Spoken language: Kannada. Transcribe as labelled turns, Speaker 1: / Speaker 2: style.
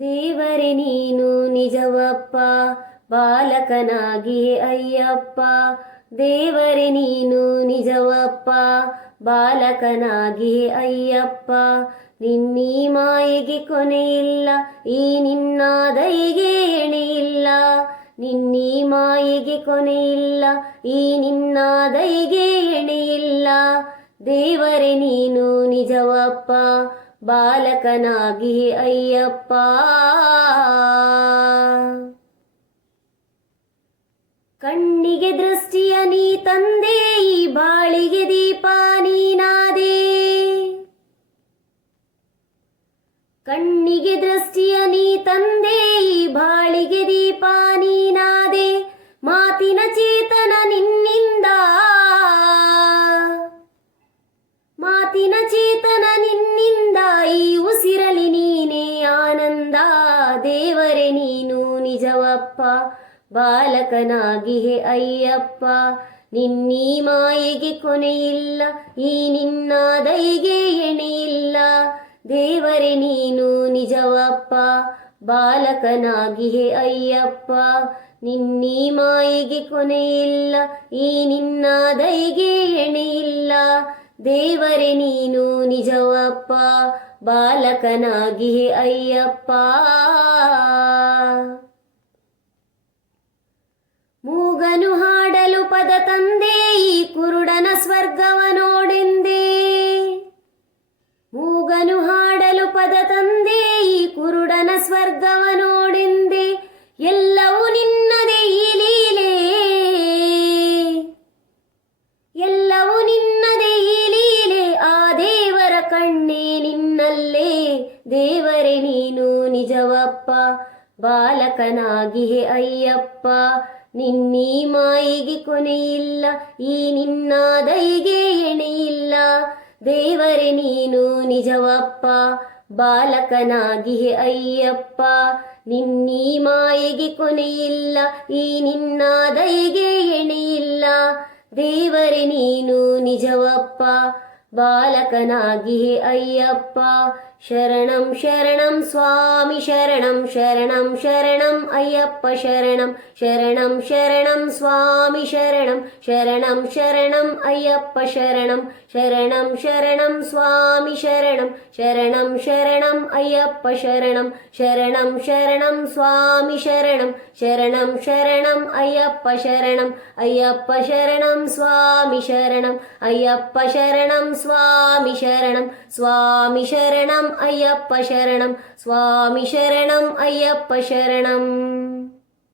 Speaker 1: ದೇವರೇ ನೀನು ನಿಜವಪ್ಪ ಬಾಲಕನಾಗಿ ಅಯ್ಯಪ್ಪ. ದೇವರೇ ನೀನು ನಿಜವಪ್ಪ ಬಾಲಕನಾಗಿ ಅಯ್ಯಪ್ಪ. ನಿನ್ನೀ ಮಾಯೆಗೆ ಕೊನೆಯಿಲ್ಲ ಈ ನಿನ್ನ ದೈಗೆ ಎಣೆಯಿಲ್ಲ ನಿನ್ನೀ ಮಾಯೆಗೆ ಕೊನೆಯಿಲ್ಲ ಈ ನಿನ್ನ ದೈಗೆ ಎಣೆಯಿಲ್ಲ ದೇವರೆ ನೀನು ನಿಜವಪ್ಪ ಬಾಲಕನಾಗಿ ಅಯ್ಯಪ್ಪ. ಕಣ್ಣಿಗೆ ದೃಷ್ಟಿಯ ನೀ ತಂದೆ ಈ ಬಾಳಿಗೆ ದೀಪ ನೀನಾದೆ ಕಣ್ಣಿಗೆ ದೃಷ್ಟಿಯ ನೀ ತಂದೆ ಬಾಲಕನಾಗಿಹೆ ಅಯ್ಯಪ್ಪ. ನಿನ್ನೀ ಮಾಯೆಗೆ ಕೊನೆಯಿಲ್ಲ, ಈ ನಿನ್ನ ದೈಗೆ ಎಣೆಯಿಲ್ಲ. ದೇವರೇ, ನೀನು ನಿಜವಪ್ಪ ಬಾಲಕನಾಗಿಹೆ ಅಯ್ಯಪ್ಪ. ನಿನ್ನೀ ಮಾಯೆಗೆ ಕೊನೆಯಿಲ್ಲ, ಈ ನಿನ್ನ ದೈಗೆ ಎಣೆಯಿಲ್ಲ. ದೇವರೇ, ನೀನು ನಿಜವಪ್ಪ ಬಾಲಕನಾಗಿಹೆ ಅಯ್ಯಪ್ಪ. ನಿಜವಪ್ಪ ಬಾಲಕನಾಗಿಹೆ ಅಯ್ಯಪ್ಪ. ನಿನ್ನೀ ಮಾಯಿಗೆ ಕೊನೆಯಿಲ್ಲ ಈ ನಿನ್ನ ದೈಗೆ ಎಣೆಯಿಲ್ಲ ದೇವರೇ ನೀನು ನಿಜವಪ್ಪ ಬಾಲಕನಾಗಿಹೆ ಅಯ್ಯಪ್ಪ. ನಿನ್ನೀ ಮಾಯಿಗೆ ಕೊನೆಯಿಲ್ಲ ಈ ನಿನ್ನ ದೈಗೆ ಎಣೆಯಿಲ್ಲ ದೇವರೇ ನೀನು ನಿಜವಪ್ಪ ಬಾಲಕನಾಗಿಹೇ ಅಯ್ಯಪ್ಪ. ശരണം ശരണം സ്വാമി ശരണം ശരണം ശരണം അയ്യപ്പ ശരണം ശരണം ശരണം സ്വാമി ശരണം ശരണം ശരണം അയ്യപ്പ ശരണം ശരണം ശരണം സ്വാമി ശരണം ശരണം ശരണം അയ്യപ്പ ശരണം ശരണം ശരണം സ്വാമി ശരണം ശരണം ശരണം അയ്യപ്പ ശരണം അയ്യപ്പ ശരണം സ്വാമി ശരണം അയ്യപ്പ ശരണം സ്വാമി ശരണം സ്വാമി ശരണം ஐயப்ப சரணம். சுவாமி சரணம் ஐயப்ப சரணம்.